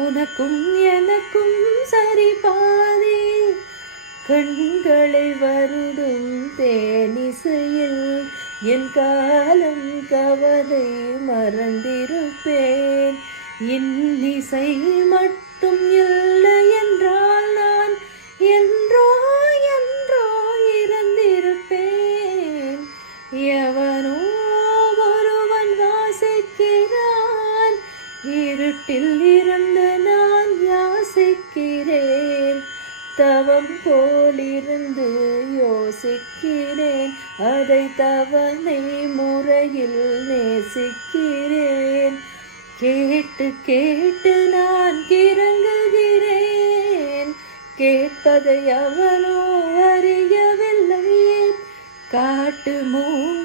உனக்கும் எனக்கும் சரி பாதி. கண்களை வருடும் தேனிசையில் என் காலம் கவலை மறந்திருப்பேன். இன்னிசை மட்டும் இல்லை என்றால் நான் என்றோ என்றோ இறந்திருப்பேன். எவனோ ஒருவன் வாசிக்கிறான், இருட்டில் இருந்து நான் யாசிக்கிறேன். தவம் போலிருந்து யோசிக்கிறேன், அதை தவணை முறையில் நேசிக்கிறேன். கேட்டு கேட்டு நான் கிறங்குகிறேன், கேட்பதை அவனோ அறியவில்லை. காட்டு மூங்கில்